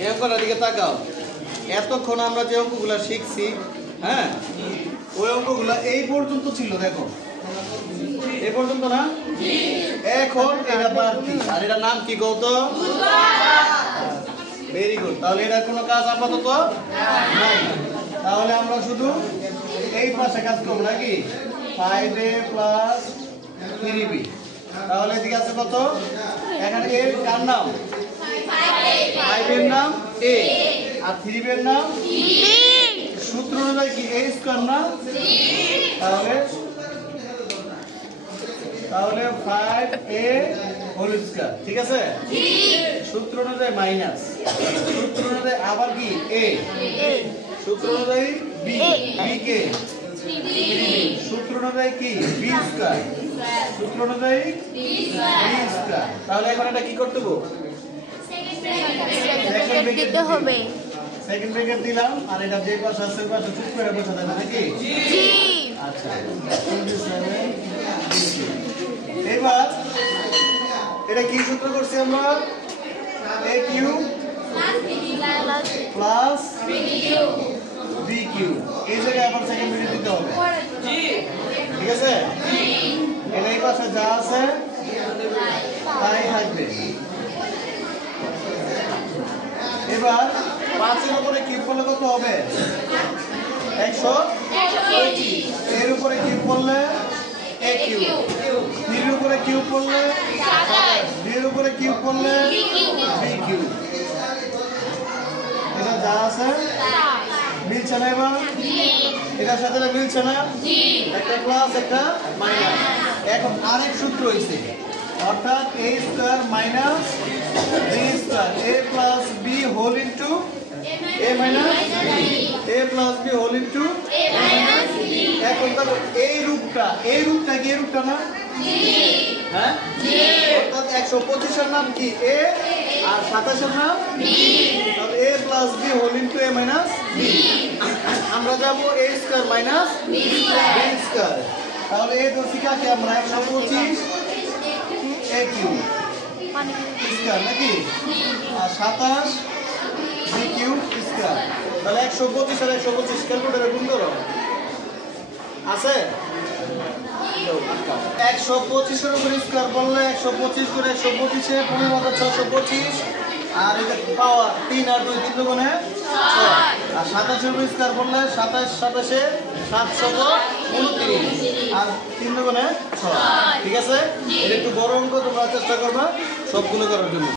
এই অঙ্কটার দিকে তাকাও। এতক্ষণ আমরা যে অঙ্কগুলো শিখছি, হ্যাঁ, ওই অঙ্কগুলো এই পর্যন্ত ছিল। দেখো এই পর্যন্ত না, এখন এটা বাড়তি। আর এটার নাম কি গৌতম? Very good. তাহলে এটার কোনো কাজ আপাতত নাই। তাহলে আমরা শুধু এই পাশে কাজ করবো নাকি? 5a plus 3b। তাহলে এদিকে আছে কত? এখানে এর কার নাম? 5 এর নাম a আর 3b এর নাম b। সূত্র অনুযায়ী কি a স্কয়ার না? তাহলে 5a হোল স্কয়ার। ঠিক আছে? সূত্র অনুযায়ী মাইনাস, সূত্র অনুযায়ী আবার কি a, সূত্র অনুযায়ী b, b কে সূত্র অনুযায়ী কি b স্কয়ার, সূত্র অনুযায়ী b স্কয়ার। তাহলে এখন এটা কি করতে হবে? সেকেন্ড ব্র্যাকেট দিতে হবে। সেকেন্ড ব্র্যাকেট দিলাম। আর এটা যে পাশে আছে ওই পাশে চুপ করে বসা যাবে নাকি? জি। আচ্ছা, 27 এবার এটা কি সূত্র করছি আমরা? a cube plus b cube. এই জায়গায় আবার সেকেন্ড ব্র্যাকেট দিতে হবে। জি, ঠিক আছে? এটা এই পাশে যা আছে তাই থাকবে। এবার 5 এর উপরে কিউব করলে কত হবে? 125। এর উপরে কিউব করলে a কিউব, 3 এর উপরে কিউব করলে 27, 2 এর উপরে কিউব করলে b কিউব। এটা যা আছে মিলছে না? এবার এটার সাথে মিলছে না? একটা প্লাস একটা মাইনাস। এখন আরেক সূত্র হইছে, অর্থাৎ a square minus b square, a plus b whole into a minus b, a plus b whole into a minus b। এখন তাহলে এই রূপটা কি এই রূপটা না? জি। হ্যাঁ, জি। অর্থাৎ 125 এর নাম কি a আর 27 এর নাম b। তাহলে a plus b whole into a minus b। আমরা যাব a square minus b square. তাহলে a ধরছি কাকে আমরা? 125 a কিউব স্কয়ার নাকি? আর 27 b কিউব স্কয়ার। তাহলে 125 আর 125 ক্যালকুলেটরে গুণ করো। আছে? 125 এর উপর স্কয়ার করলে 125 করে 125 এ 15625। আর এটা পাওয়ার 3 আর 2 3 গুণে 6। আর 27 এর উপর স্কয়ার করলে 27 27 এ 729 আর 3 গুণে 6। ঠিক আছে? এটা একটু বড় অঙ্ক, তোমরা চেষ্টা করবা সবগুলো করার জন্য।